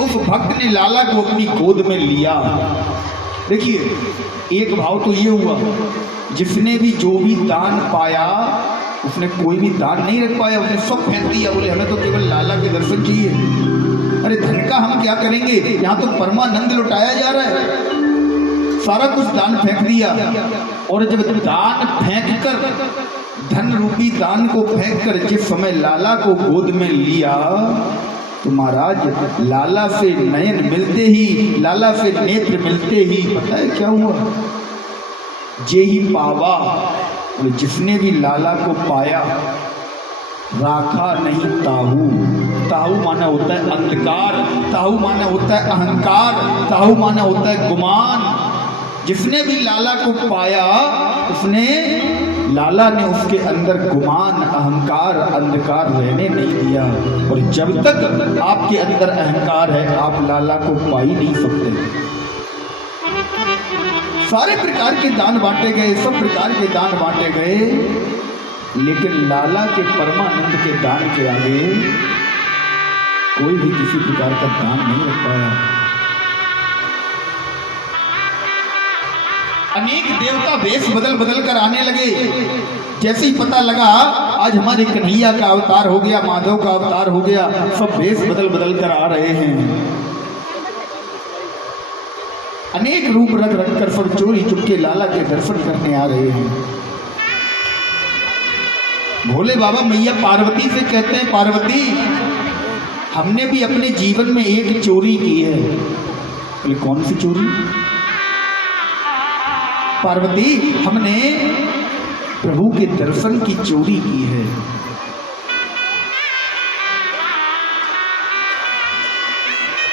उस भक्त ने लाला को अपनी गोद में लिया। देखिए, एक भाव तो ये हुआ, जिसने भी जो भी दान पाया उसने कोई भी दान नहीं रख पाया, उसने सब फेंक दिया। बोले हमें तो केवल लाला के दर्शन चाहिए। अरे धन का हम क्या करेंगे, यहाँ तो परमानंद लुटाया जा रहा है। सारा कुछ दान फेंक दिया। और जब दान फेंक कर, धन रूपी दान को फेंक कर जिस समय लाला को गोद में लिया, तो महाराज लाला से नयन मिलते ही, लाला से नेत्र मिलते ही पता है क्या हुआ? जे ही पावा, जिसने भी लाला को पाया, राखा नहीं ताहू। ताहू माना होता है अंधकार, ताहू माना होता है अहंकार, ताहू माना होता है गुमान। जिसने भी लाला को पाया, उसने, लाला ने उसके अंदर गुमान, अहंकार, अंधकार रहने नहीं दिया। और जब तक आपके अंदर अहंकार है, आप लाला को पा ही नहीं सकते। सारे प्रकार के दान बांटे गए, सब प्रकार के दान बांटे गए, लेकिन लाला के परमानंद के दान के आगे कोई भी किसी प्रकार का दान नहीं रख पाया। अनेक देवता वेश बदल बदल कर आने लगे। जैसे ही पता लगा आज हमारे कन्हैया का अवतार हो गया, माधव का अवतार हो गया, सब वेश बदल बदल कर आ रहे हैं। अनेक रूप रख रख कर सब चोरी चुपके लाला के दर्शन करने आ रहे हैं। भोले बाबा मैया पार्वती से कहते हैं, पार्वती हमने भी अपने जीवन में एक चोरी की है। बोले कौन सी चोरी? पार्वती हमने प्रभु के दर्शन की चोरी की है।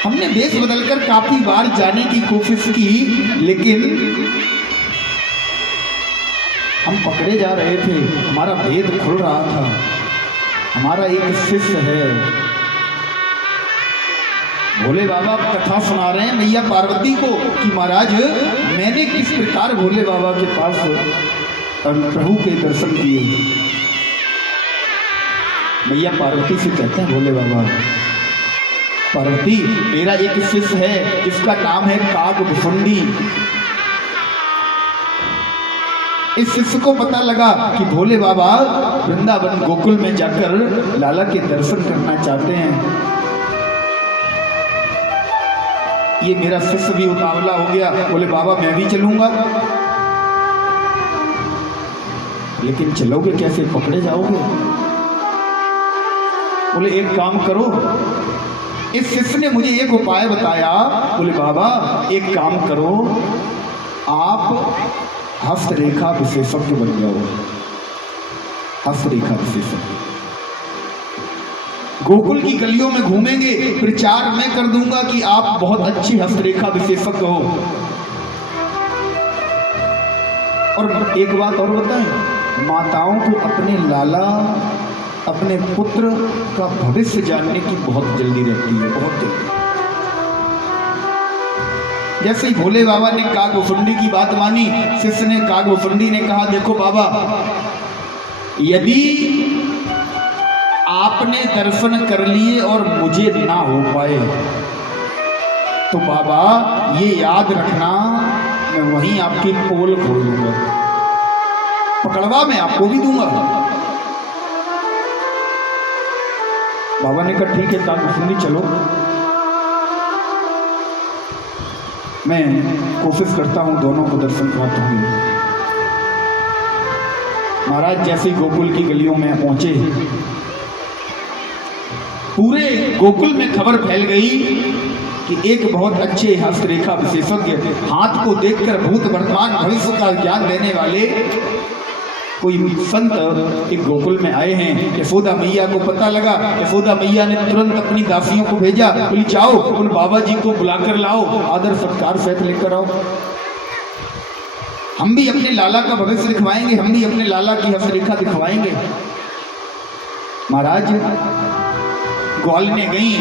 हमने वेश बदलकर काफी बार जाने की कोशिश की, लेकिन हम पकड़े जा रहे थे, हमारा भेद खुल रहा था। हमारा एक शिष्य है। भोले बाबा कथा सुना रहे हैं मैया पार्वती को कि महाराज मैंने किस प्रकार भोले बाबा के पास प्रभु के दर्शन किए। मैया पार्वती से कहते हैं भोले बाबा, पार्वती मेरा एक शिष्य है जिसका नाम है कागभुफुंडी। इस शिष्य को पता लगा कि भोले बाबा वृंदावन गोकुल में जाकर लाला के दर्शन करना चाहते हैं। ये मेरा शिष्य भी उतावला हो गया, बोले बाबा मैं भी चलूंगा। लेकिन चलोगे कैसे, पकड़े जाओगे? बोले एक काम करो। इस शिष्य ने मुझे एक उपाय बताया। बोले बाबा एक काम करो, आप हस्तरेखा विशेषज्ञ बन जाओ। हस्तरेखा विशेषज्ञ, गोकुल की गलियों में घूमेंगे, प्रचार मैं कर दूंगा कि आप बहुत अच्छी हस्तरेखा विशेषज्ञ हो। और एक बात और बताएं, माताओं को अपने लाला, अपने पुत्र का भविष्य जानने की बहुत जल्दी रहती है, बहुत जल्दी। जैसे ही भोले बाबा ने कागभुफुंडी की बात मानी, शिष्य ने, कागभुफुंडी ने कहा देखो बाबा, यदि आपने दर्शन कर लिए और मुझे ना हो पाए तो बाबा ये याद रखना, मैं वहीं आपकी पोल खोल दूंगा, पकड़वा मैं आपको भी दूंगा। बाबा ने कहा ठीक है कागभुफुंडी चलो, मैं कोशिश करता हूं दोनों को दर्शन प्राप्त होंगे। महाराज जैसे ही गोकुल की गलियों में पहुंचे, पूरे गोकुल में खबर फैल गई कि एक बहुत अच्छे हस्तरेखा विशेषज्ञ, हाथ को देखकर भूत वर्तमान भविष्य का ज्ञान देने वाले कोई संत एक गोकुल में आए हैं। यशोदा मैया को पता लगा, यशोदा मैया ने तुरंत अपनी दासियों को भेजा, बोली जाओ उन बाबा जी को बुलाकर लाओ, आदर सत्कार सहित लेकर आओ। हम भी अपने लाला का भविष्य दिखवाएंगे, हम भी अपने लाला की हस्तरेखा दिखवाएंगे। महाराज ग्वालिने गई,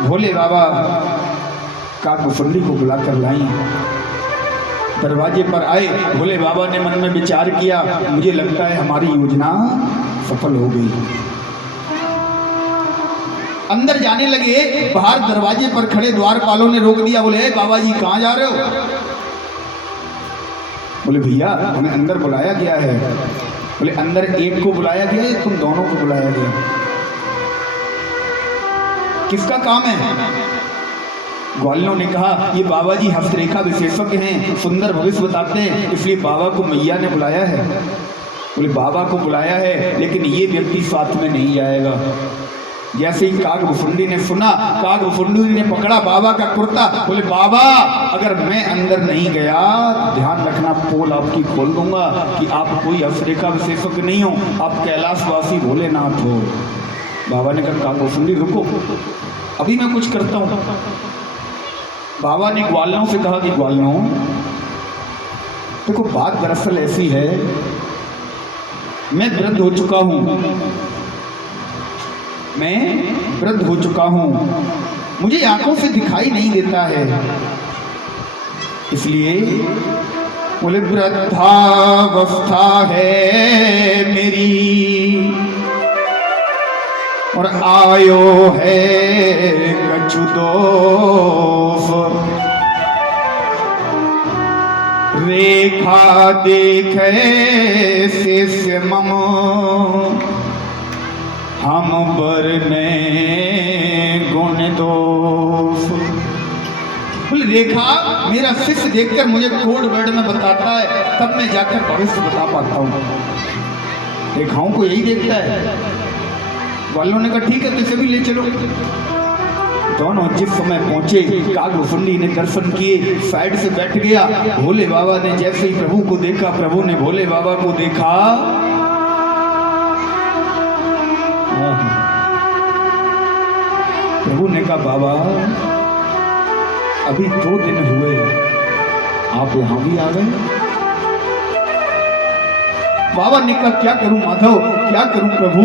भोले बाबा कागभुफुंडी को बुलाकर लाई। दरवाजे पर आए, भोले बाबा ने मन में विचार किया, मुझे लगता है हमारी योजना सफल हो गई। अंदर जाने लगे, बाहर दरवाजे पर खड़े द्वारपालों ने रोक दिया। बोले बाबा जी कहाँ जा रहे हो? बोले भैया हमें अंदर बुलाया गया है। बोले अंदर एक को बुलाया गया है, तुम दोनों को बुलाया गया, किसका काम है? ग्वालियों ने कहा ये बाबा जी हस्तरेखा विशेषज्ञ हैं, सुंदर भविष्य बताते हैं, इसलिए बाबा को मैया ने बुलाया है। बोले बाबा को बुलाया है लेकिन ये व्यक्ति साथ में नहीं जाएगा। जैसे ही कागभुफुंडी ने सुना, कागभुफुंडी ने पकड़ा बाबा का कुर्ता। बोले बाबा अगर मैं अंदर नहीं गया, ध्यान रखना पोल आपकी खोल दूंगा कि आप कोई हस्तरेखा विशेषज्ञ नहीं हो, आप कैलाशवासी भोलेनाथ हो। बाबा ने कहा कागभुफुंडी रुको, अभी मैं कुछ करता हूँ। बाबा ने ग्वालियों से कहा कि ग्वालियों देखो बात दरअसल ऐसी है, मैं वृद्ध हो चुका हूं, मैं वृद्ध हो चुका हूं, मुझे आंखों से दिखाई नहीं देता है, इसलिए बोले वृद्धावस्था है मेरी और आयो है गचुदोष, रेखा देखे शिष्य मम हम बरने गुण दोष। बोले रेखा मेरा शिष्य देखकर मुझे कोड वर्ड में बताता है, तब मैं जाकर भविष्य बता पाता हूँ। रेखाओं को यही देखता है। वालों ने कहा ठीक है तो इसे भी ले चलो। दोनों जिस समय पहुंचे, कागभुफुंडी ने दर्शन किए, साइड से बैठ गया। भोले बाबा ने जैसे ही प्रभु को देखा, प्रभु ने भोले बाबा को देखा, प्रभु ने कहा बाबा अभी 2 दिन हुए आप यहां भी आ गए। बाबा ने कहा क्या करूं माधव, क्या करूं प्रभु,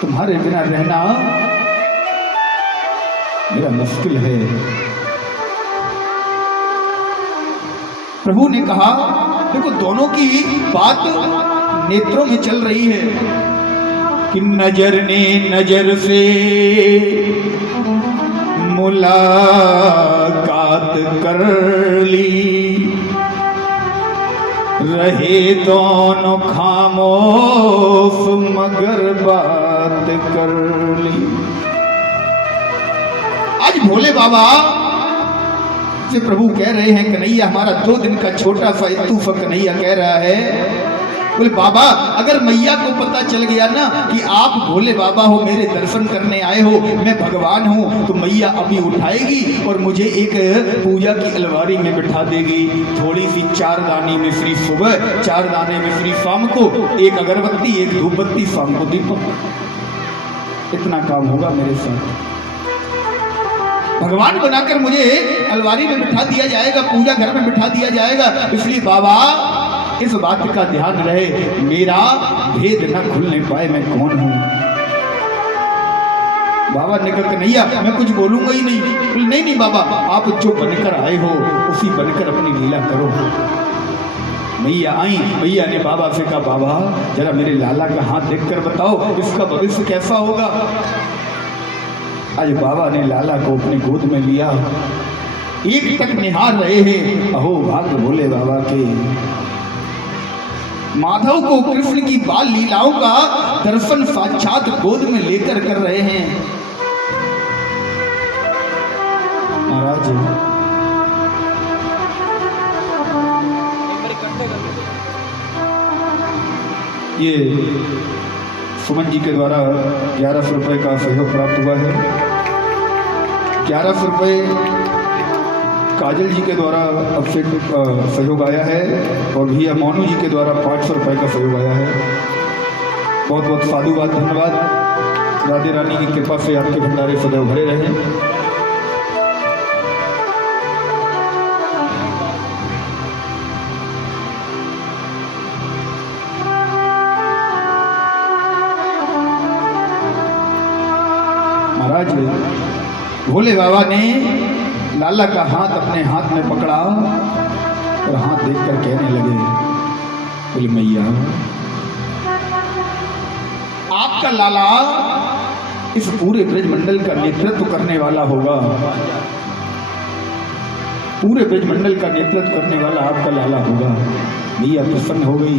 तुम्हारे बिना रहना मेरा मुश्किल है। प्रभु ने कहा देखो दोनों की बात नेत्रों में चल रही है कि नजर ने नजर से मुलाकात कर ली, रहे दोनों खामोश मगर बात कर ली। आज भोले बाबा से प्रभु कह रहे हैं कन्हैया हमारा 2 दिन का छोटा सा इत्तूफा कन्हैया कह रहा है। बोले बाबा अगर मैया को पता चल गया ना कि आप भोले बाबा हो, मेरे दर्शन करने आए हो, मैं भगवान हूँ, तो मैया अभी उठाएगी और मुझे एक पूजा की अलमारी में बिठा देगी। थोड़ी सी 4 दाने में फ्री सुबह, 4 दाने में फ्री शाम को, 1 अगरबत्ती 1 धूपबत्ती, शाम को दीपक। इतना काम होगा मेरे साथ। भगवान बनाकर मुझे अलमारी में बिठा दिया जाएगा, पूजा घर में बिठा दिया जाएगा। इसलिए बाबा इस बात का ध्यान रहे, मेरा भेद न खुलने पाए मैं कौन हूं। बाबा ने कहा कन्हैया मैं कुछ बोलूंगा ही नहीं। बोले नहीं नहीं बाबा आप जो बनकर आए हो उसी बनकर अपनी लीला करो। मैया आई, मैया ने बाबा से कहा बाबा जरा मेरे लाला का हाथ देखकर बताओ इसका भविष्य कैसा होगा। आज बाबा ने लाला को अपने गोद में लिया, एक तक निहार रहे हैं। अहो भाग्य भोले बाबा के, माधव को कृष्ण की बाल लीलाओं का दर्शन साक्षात गोद में लेकर कर रहे हैं। महाराज ये सुमन जी के द्वारा 1100 रुपये का सहयोग प्राप्त हुआ है। 1100 रुपये काजल जी के द्वारा अब से सहयोग आया है और भैया मोनू जी के द्वारा 500 रुपये का सहयोग आया है। बहुत बहुत साधुवाद, धन्यवाद। राधे रानी की कृपा से आपके भंडारे सदैव भरे रहे। महाराज भोले बाबा ने लाला का हाथ अपने हाथ में पकड़ा और हाथ देखकर कहने लगे बोले मैया आपका लाला इस पूरे ब्रजमंडल का नेतृत्व करने वाला होगा, पूरे ब्रजमंडल का नेतृत्व करने वाला आपका लाला होगा। मैया प्रसन्न हो गई,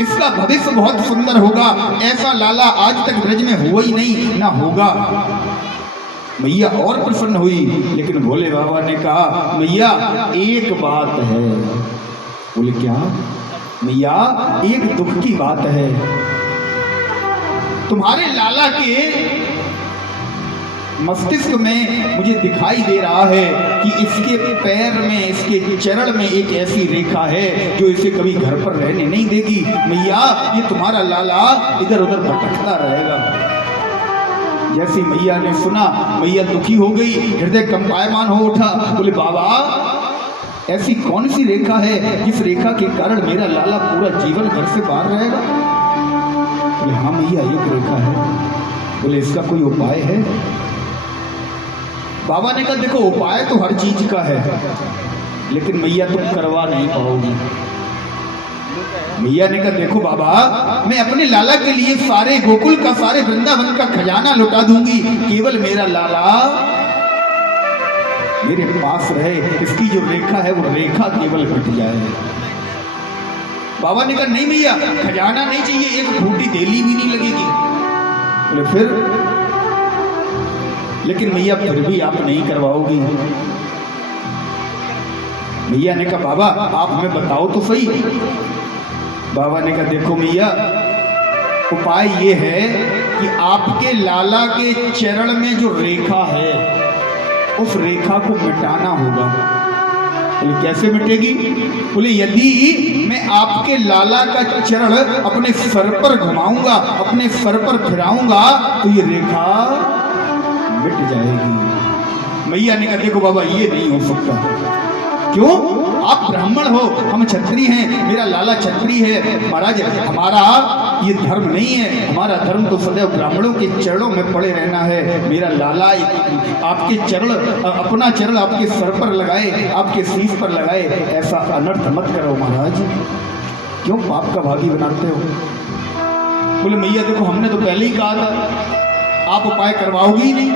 इसका भविष्य बहुत सुंदर होगा, ऐसा लाला आज तक ब्रज में हुआ ही नहीं, ना होगा। मैया और प्रसन्न हुई, लेकिन भोले बाबा ने कहा मैया एक बात है। बोले क्या? मैया एक दुख की बात है, तुम्हारे लाला के मस्तिष्क में मुझे दिखाई दे रहा है कि इसके पैर में, इसके चरण में एक ऐसी रेखा है जो इसे कभी घर पर रहने नहीं देगी। मैया ये तुम्हारा लाला इधर उधर भटकता रहेगा। जैसी मैया ने सुना, मैया दुखी हो गई, हृदय कंपायमान हो उठा। बोले बाबा ऐसी कौन सी रेखा है जिस रेखा के कारण मेरा लाला पूरा जीवन घर से बाहर रहेगा? बोले हाँ मैया एक रेखा है। बोले इसका कोई उपाय है? बाबा ने कहा देखो उपाय तो हर चीज का है, लेकिन मैया तुम करवा नहीं पाओगी। मैया ने कहा देखो बाबा मैं अपने लाला के लिए सारे गोकुल का, सारे वृंदावन का खजाना लुटा दूंगी, केवल मेरा लाला मेरे पास रहे, इसकी जो रेखा है वो रेखा केवल हट जाए। बाबा ने कहा नहीं मैया खजाना नहीं चाहिए, एक फूटी देली भी नहीं लगेगी। बोले फिर? लेकिन मैया फिर भी आप नहीं करवाओगी। मैया ने कहा बाबा आप हमें बताओ तो सही। बाबा ने कहा देखो मैया उपाय ये है कि आपके लाला के चरण में जो रेखा है उस रेखा को मिटाना होगा। बोले कैसे मिटेगी? बोले यदि मैं आपके लाला का चरण अपने सर पर घुमाऊंगा, अपने सर पर फिराऊंगा तो ये रेखा मिट जाएगी। मैया ने कहा देखो बाबा ये नहीं हो सकता। क्यों? आप ब्राह्मण हो, हम क्षत्रिय हैं, मेरा लाला क्षत्रिय है। महाराज हमारा ये धर्म नहीं है, हमारा धर्म तो सदैव ब्राह्मणों के चरणों में पड़े रहना है। मेरा लाला आपके चरण, अपना चरण आपके सर पर लगाए, आपके शीश पर लगाए, ऐसा अनर्थ मत करो महाराज। क्यों पाप का भागी बनाते हो? बोले मैया देखो हमने तो पहले ही कहा था आप उपाय करवाओगी ही नहीं।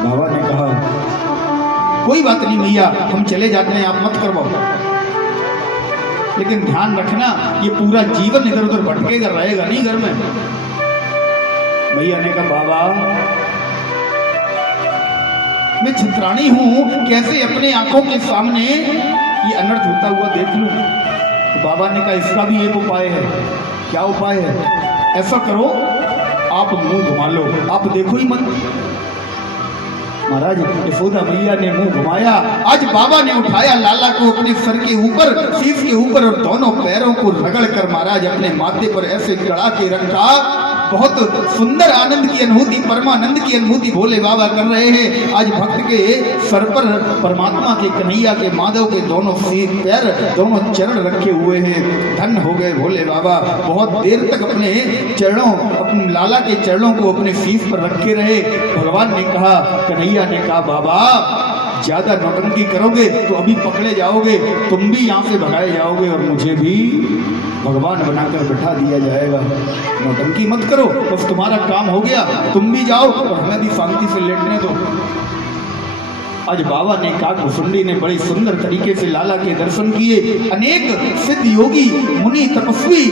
बाबा ने कहा कोई बात नहीं मैया हम चले जाते हैं, आप मत करवाओ, लेकिन ध्यान रखना ये पूरा जीवन इधर उधर भटकेगा, रहेगा नहीं घर में। मैया ने कहा बाबा मैं छत्राणी हूं, कैसे अपने आंखों के सामने ये अनर्थ होता हुआ देख लूं? तो बाबा ने कहा इसका भी एक उपाय है। क्या उपाय है? ऐसा करो आप मुंह घुमा लो, आप देखो ही मत। महाराज यशोदा मैया ने मुंह घुमाया। आज बाबा ने उठाया लाला को अपने सर के ऊपर, शीश के ऊपर, और दोनों पैरों को रगड़ कर महाराज अपने माथे पर ऐसे चढ़ा के रखा। बहुत सुंदर आनंद की अनुभूति, परमानंद की अनुभूति भोले बाबा कर रहे हैं। आज भक्त के सर पर परमात्मा के, कन्हैया के, माधव के दोनों पैर, दोनों चरण रखे हुए हैं। धन्य हो गए भोले बाबा। बहुत देर तक अपने चरणों, अपने लाला के चरणों को अपने शीश पर रखे रहे। भगवान ने कहा, कन्हैया ने कहा बाबा ज्यादा नौटंकी करोगे तो अभी पकड़े जाओगे, तुम भी यहाँ से भगाए जाओगे और मुझे भी भगवान बनाकर बैठा दिया जाएगा। नौटंकी मत करो, बस तुम्हारा काम हो गया, तुम भी जाओ और हमें भी शांति से लेटने दो। आज बाबा ने काकभुसुंडी ने बड़े सुंदर तरीके से लाला के दर्शन किए। अनेक सिद्ध योगी, मुनि, तपस्वी,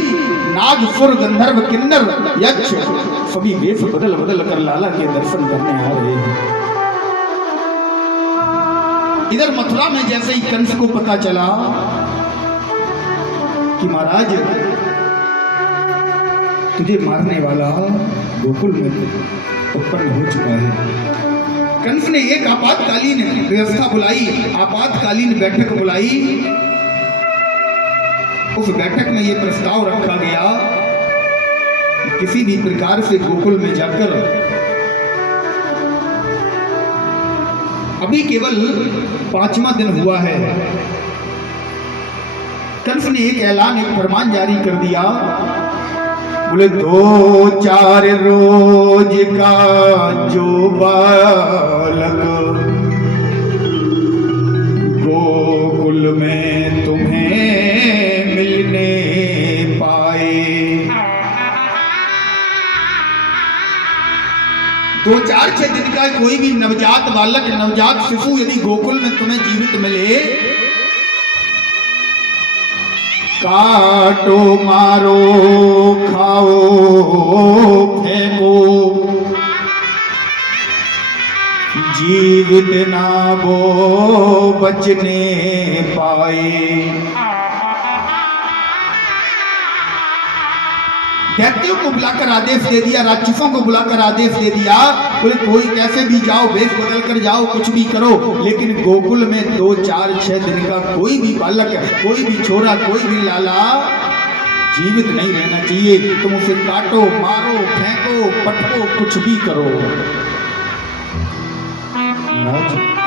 नाग, सुर, गंधर्व, किन्नर, यक्ष सभी वेश बदल बदल कर लाला के दर्शन करने आ रहे हैं। इधर मथुरा में जैसे ही कंस को पता चला कि महाराज तुझे मारने वाला गोकुल में उत्पन्न हो चुका है, कंस ने एक आपातकालीन व्यवस्था बुलाई, आपातकालीन बैठक बुलाई। उस बैठक में यह प्रस्ताव रखा गया कि किसी भी प्रकार से गोकुल में जाकर, अभी केवल 5वां दिन हुआ है, कंस ने एक ऐलान, एक फरमान जारी कर दिया। बोले 2-4 रोज का जो बालक गोकुल में तुम्हें मिलने 2-4-6 दिन का कोई भी नवजात बालक, नवजात शिशु यदि गोकुल में तुम्हें जीवित मिले, काटो, मारो, खाओ, फेंको, जीवित ना वो बचने पाए। दैत्यों को बुलाकर आदेश दे दिया, राक्षसों को बुलाकर आदेश दे दिया, बोले कोई कैसे भी जाओ, वेश बदल कर जाओ, कुछ भी करो, लेकिन गोकुल में 2-4-6 दिन का कोई भी बालक, कोई भी छोरा, कोई भी लाला जीवित नहीं रहना चाहिए। तुम उसे काटो, मारो, फेंको, पटको, कुछ भी करो। महाराज